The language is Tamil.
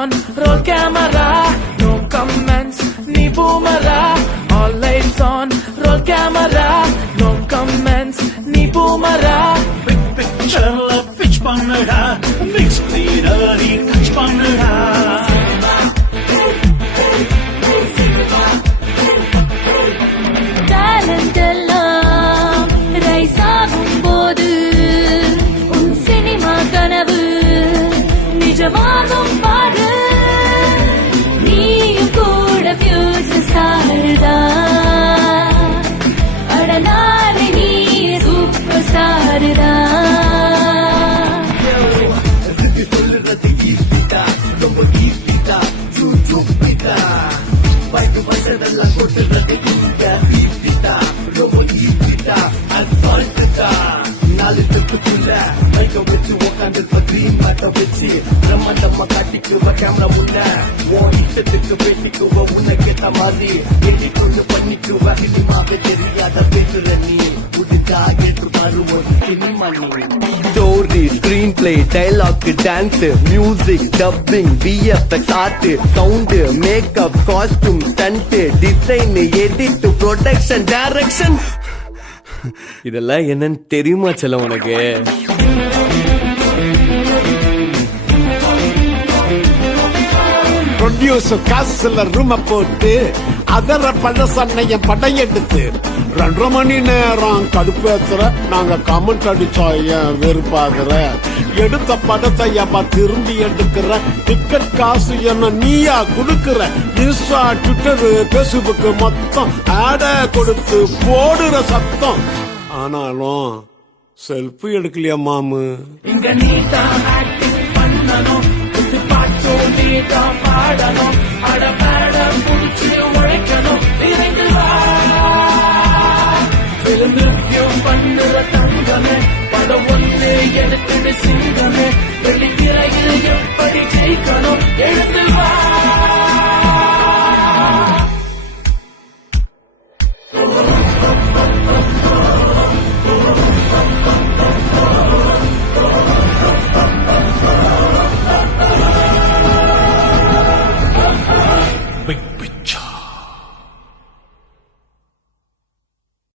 on, roll camera, no comments, ni boomerang. All lights on, roll camera, no comments, ni boomerang. Big picture la pitch பண்ணுடா, big screen நீ touch பண்ணுடா. Talent எல்லாம் ரைஸ் ஆகும் போது உன் சினிமா கனவு நிஜமாகும் பாரு. நீயும் கூட ஃபியூச்சர் ஸ்டார் தான். அடனாலே நீ சூப்பர் ஸ்டார் தான். சொல்லுறது ஈஸிதா, ரொம்ப ஈஸிதா, சூப்பர்தா. வைத்து வசதெல்லாம் கொட்டுறது இங்க ஈஸிதா, ரொம்ப ஈஸிதா, அசால்ட்டுதா. 4 ஸ்டெப்புக்குள்ள மைக்க வச்சு உக்காந்து ட்ரீம் மாட்ட வச்சு பிரம்மாண்டமா காட்டிக்குவ கேமரா உள்ள. உன் இஷ்டத்துக்கு பேசிக்குவ உனக்கேத்த மாதிரி எடிட் ஒன்று பண்ணிக்குவ. சினிமாவே தெரியாத பேசுற நீ புதுதா ஏற்று வருவோம் சினிமா நீ. Story, screen play, dialogue, dance, music, dubbing, VFX, art, sound, makeup, costume, stunt, design, edit, production, direction. இதெல்லாம் என்னன்னு தெரியுமா செல்ல உனக்கு? ப்ரொடியூசர் காசுல ரூம போட்டு அதர பட சண்டைய படையெடுத்து 2.5 மணி நேரம் கடுப்பேத்துற. நாங்க கமெண்ட் அடிச்சா ஏன் வெறுப்பாகுற? எடுத்த படத்தை ஏப்பா திரும்பி எடுக்கிற? டிக்கெட் காசு என்ன நீயா குடுக்கிற? இன்ஸ்டா, ட்விட்டர், பேஸ்புக் மொத்தம் ஆட கொடுத்து போடுற சத்தம். ஆனாலும் செல்ஃபி எடுக்கலையா மாமு? இங்க நீதான் ஆக்டிங் பண்ணணும், பாட்டோ நீதான் பாடணும். அடப்பாட புடிச்சு உழைக்கணும், விரைந்து வா. நிருத்தியம் பண்ணுற தங்கமே, படம் ஒன்று எனக்கு சிங்கமே. வெள்ளித்திரையில் எப்படி ஜெயிக்கணும், எழுந்து வா.